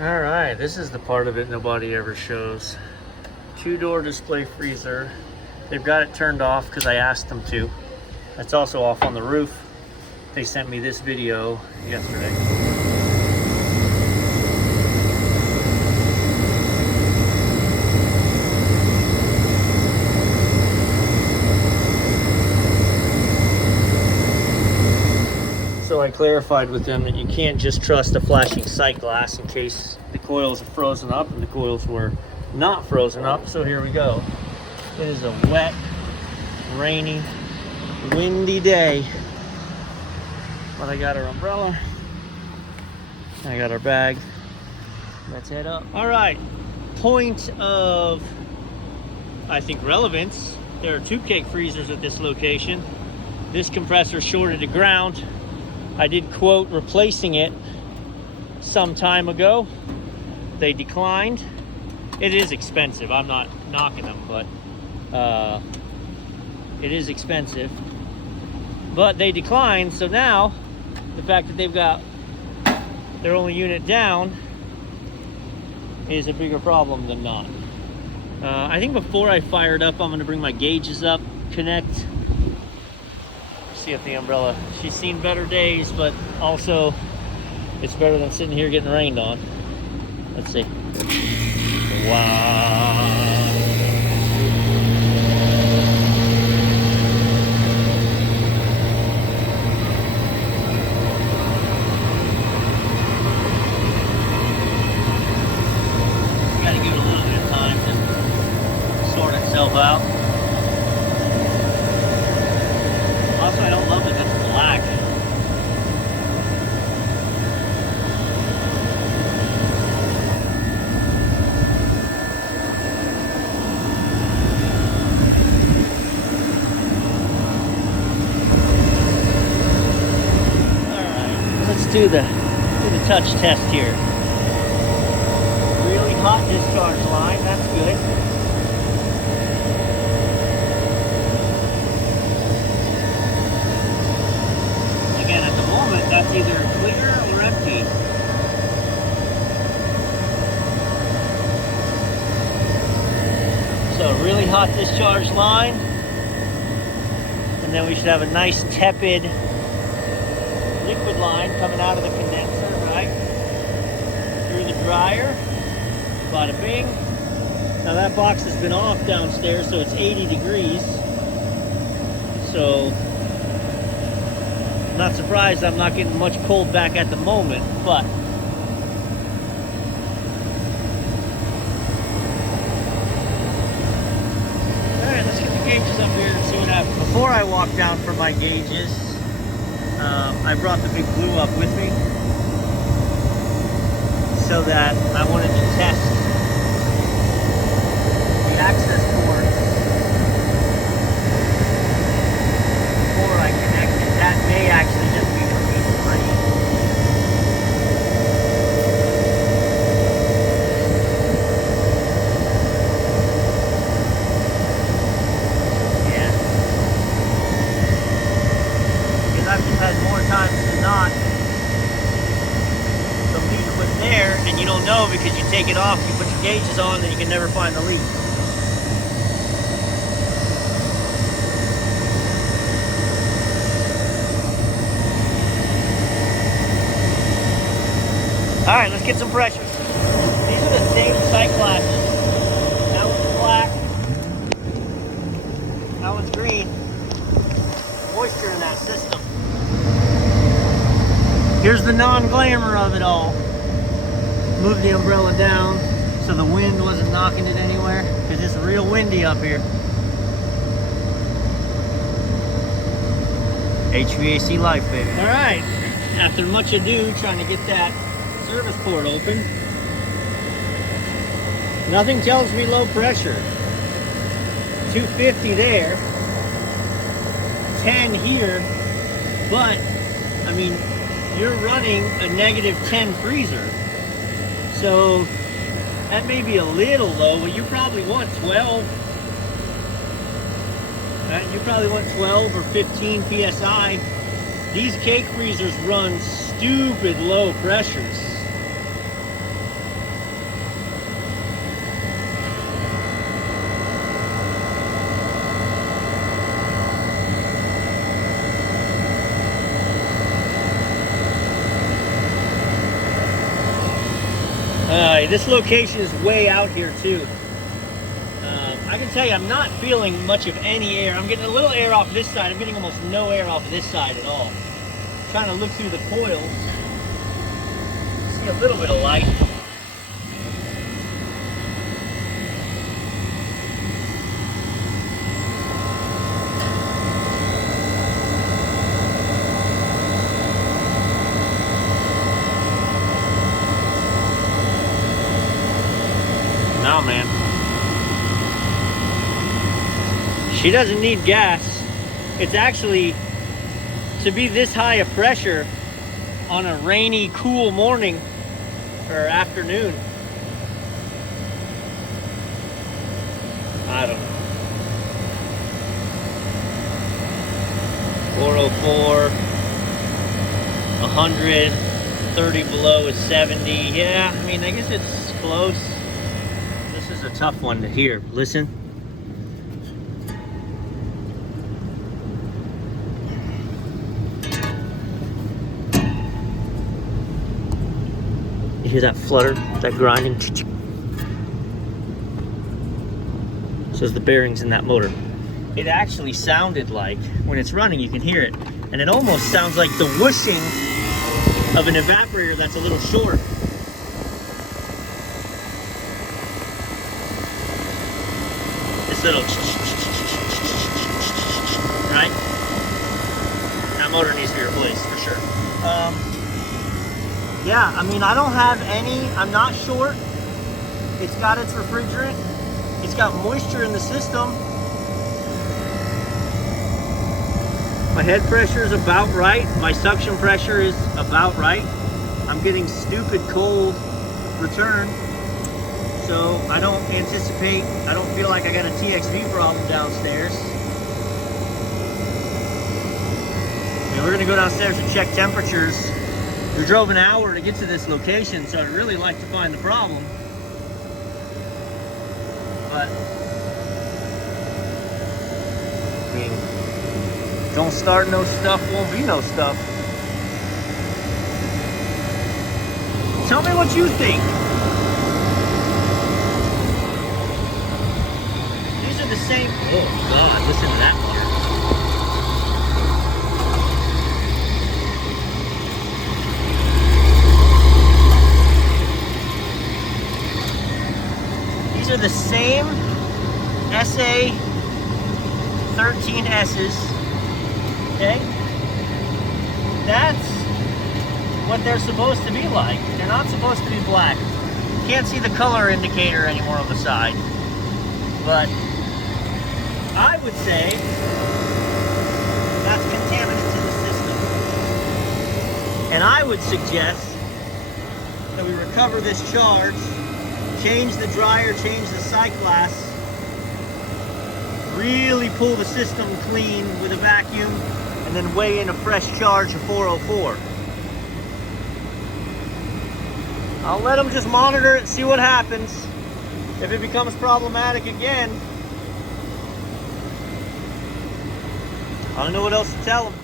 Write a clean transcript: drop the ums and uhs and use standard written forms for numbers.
All right, this is the part of it nobody ever shows. Two-door display freezer. They've got it turned off because I asked them to. That's also off on the roof. They sent me this video yesterday. So I clarified with them that you can't just trust a flashing sight glass in case the coils are frozen up, and the coils were not frozen up. So here we go. It is a wet, rainy, windy day. But I got our umbrella. I got our bag. Let's head up. All right, point of, I think, relevance. There are two cake freezers at this location. This compressor shorted to ground. I did quote replacing it some time ago. They declined. It is expensive. I'm not knocking them, but it is expensive. But they declined, so now the fact that they've got their only unit down is a bigger problem than not. I think before I fire it up, I'm gonna bring my gauges up, connect, see if the umbrella, she's seen better days, but also it's better than sitting here getting rained on. Let's see. Wow. Gotta give it a little bit of time to sort itself out. Also, I don't love that it's black. Alright, let's do the touch test here. Really hot discharge line, that's good. That's either clear or empty. So really hot discharge line. And then we should have a nice tepid liquid line coming out of the condenser, right? Through the dryer. Bada bing. Now that box has been off downstairs, so it's 80 degrees. So not surprised I'm not getting much cold back at the moment, but alright, let's get the gauges up here and see what happens. Before I walk down for my gauges, I brought the big blue up with me so that I wanted to test the access ports before I connect it. That may actually just be for people running. Yeah. Because I've just had more times than not, the leak was there and you don't know because you take it off, you put your gauges on, and you can never find the leak. All right, let's get some pressure. These are the same sight glasses. That one's black. That one's green. Moisture in that system. Here's the non-glamour of it all. Move the umbrella down so the wind wasn't knocking it anywhere, because it's real windy up here. HVAC life, baby. All right, after much ado trying to get that service port open, nothing tells me low pressure. 250 there, 10 here, but I mean, you're running a -10 freezer, so that may be a little low, but you probably want 12. Right? You probably want 12 or 15 psi. These cake freezers run stupid low pressures. This location is way out here too. I can tell you I'm not feeling much of any air. I'm getting a little air off this side. I'm getting almost no air off this side at all. Trying to look through the coils. See a little bit of light. No, man. She doesn't need gas. It's actually, to be this high of pressure on a rainy, cool morning or afternoon, I don't know. 404, 100, 30 below is 70. Yeah, I mean, I guess it's close. This is a tough one to hear. Listen. You hear that flutter, that grinding? Says the bearings in that motor. It actually sounded like, when it's running, you can hear it. And it almost sounds like the whooshing of an evaporator that's a little short. This little, right? That motor needs to be replaced for sure. Yeah, I mean, I don't have any, I'm not short. It's got its refrigerant. It's got moisture in the system. My head pressure is about right. My suction pressure is about right. I'm getting stupid cold return. So I don't anticipate, I don't feel like I got a TXV problem downstairs. I mean, we're gonna go downstairs and check temperatures. We drove an hour to get to this location, so I'd really like to find the problem. But, I mean, don't start no stuff, won't be no stuff. Tell me what you think. These are the same, oh God, listen to that motor. These are the same SA 13S's, okay? That's what they're supposed to be like. They're not supposed to be black. You can't see the color indicator anymore on the side. But I would say that's contaminants in the system. And I would suggest that we recover this charge, change the dryer, change the sight glass, really pull the system clean with a vacuum, and then weigh in a fresh charge of 404. I'll let them just monitor it, see what happens. If it becomes problematic again, I don't know what else to tell them.